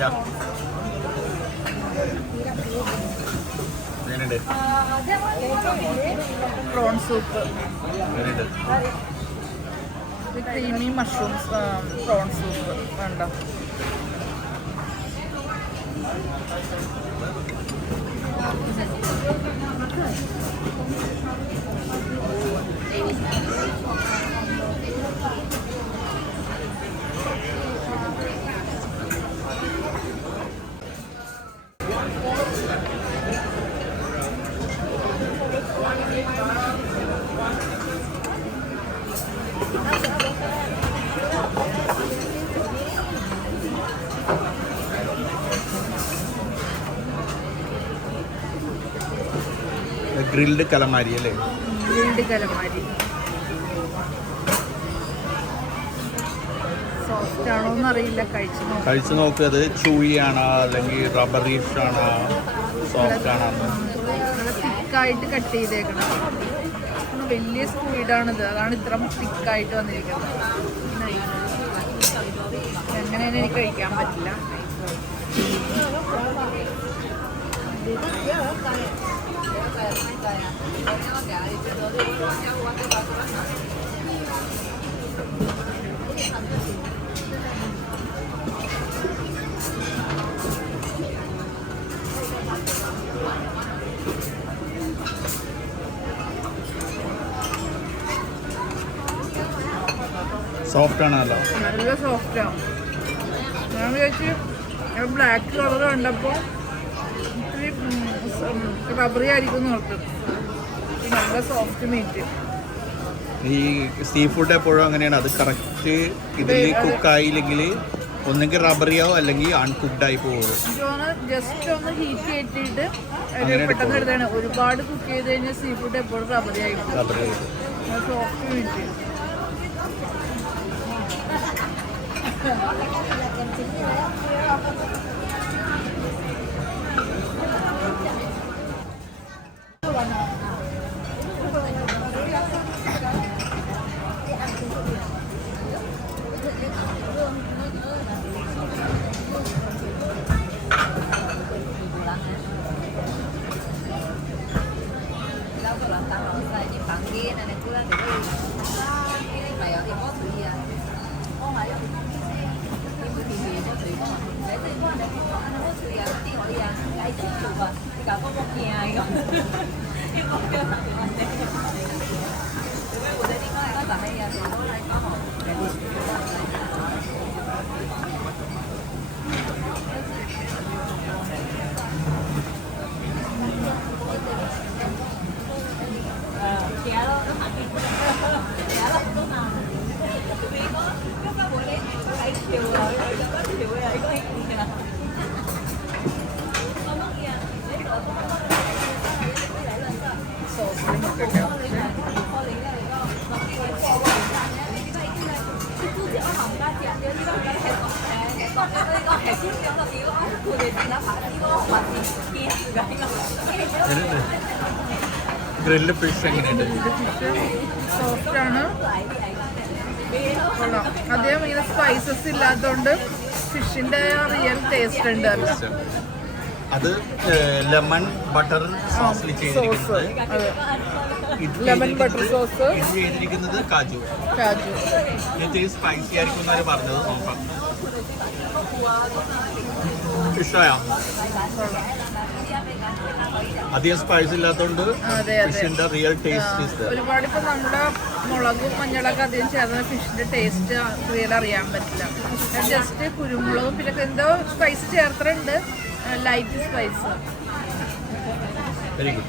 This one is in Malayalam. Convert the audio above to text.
Yeah. Prawn soup. Very The creamy mushrooms prawn soup. Vanda. Grilled calamari, right? Grilled calamari. Soft ആണോ എന്നറിയില്ല, കഴിച്ചു നോക്ക്. അത് chewy ആണോ അല്ലെങ്കിൽ റബ്ബറിഷ് ആണോ സോഫ്റ്റ് ആണോ? നല്ല തിക്കായിട്ട് കട്ട് ചെയ്തേക്കണം. വലിയ സ്ക്വീഡാണിത്, അതാണ് ഇത്ര തിക്കായിട്ട് വന്നിരിക്കുന്നത്. എങ്ങനെ എനിക്ക് കഴിക്കാൻ പറ്റില്ല. സോഫ്റ്റ് ആണല്ലോ, നല്ല സോഫ്റ്റാണ്. ഞാൻ വിചാരിച്ച് ബ്ലാക്ക് കളർ കണ്ടപ്പോൾ ഇത്തിരി റബ്ബറി ആയിരിക്കും ഓർത്ത്. നല്ല സോഫ്റ്റ് മീറ്റ്. ഈ സീ ഫുഡ് എപ്പോഴും അങ്ങനെയാണ്. അത് കറക്റ്റ് ഇതിൽ കുക്കായില്ലെങ്കിൽ ഒന്നെങ്കിൽ റബ്ബറിയാവും അല്ലെങ്കിൽ അൺകുക്ക്ഡ് ആയി പോകും. ജസ്റ്റ് ഒന്ന് ഹീറ്റ് കയറ്റിയിട്ട് പെട്ടെന്ന് എടുത്താണ്. ഒരുപാട് കുക്ക് ചെയ്ത് കഴിഞ്ഞാൽ സീ ഫുഡ് എപ്പോഴും റബ്ബറി ആയിരിക്കും. Soft meat. ഗ്രില്ല് ഫിഷ് എങ്ങനെയുണ്ട്? സോഫ്റ്റാണ്. അധികം ഇങ്ങനെ സ്പൈസസ് ഇല്ലാത്തതുകൊണ്ട് ഫിഷിന്റെ റിയൽ ടേസ്റ്റ് ഉണ്ട്. അത് ലെമൺ ബട്ടർ സോസിൽ ചെയ്തിരിക്കുന്നത്. ലെമൺ ബട്ടർ സോസ് ചെയ്തിരിക്കുന്നത് കാജു. ഇത് സ്പൈസി ആയിരിക്കും എന്നാണ് പറഞ്ഞത്. നോക്കാം. ഫിഷായ അധികം സ്പൈസ് ഇല്ലാത്തതുകൊണ്ട് ഫിഷിന്റെ റിയൽ ടേസ്റ്റ്. ഒരുപാട് ഇപ്പൊ നമ്മുടെ മുളകും മഞ്ഞളൊക്കെ അധികം ചേർന്ന ഫിഷിന്റെ ടേസ്റ്റ് റിയൽ അറിയാൻ പറ്റില്ല. ജസ്റ്റ് കുരുമുളകും പിന്നെ എന്തോ സ്പൈസ് ചേർത്തിട്ടുണ്ട്, ലൈറ്റ് സ്പൈസ്. Very good.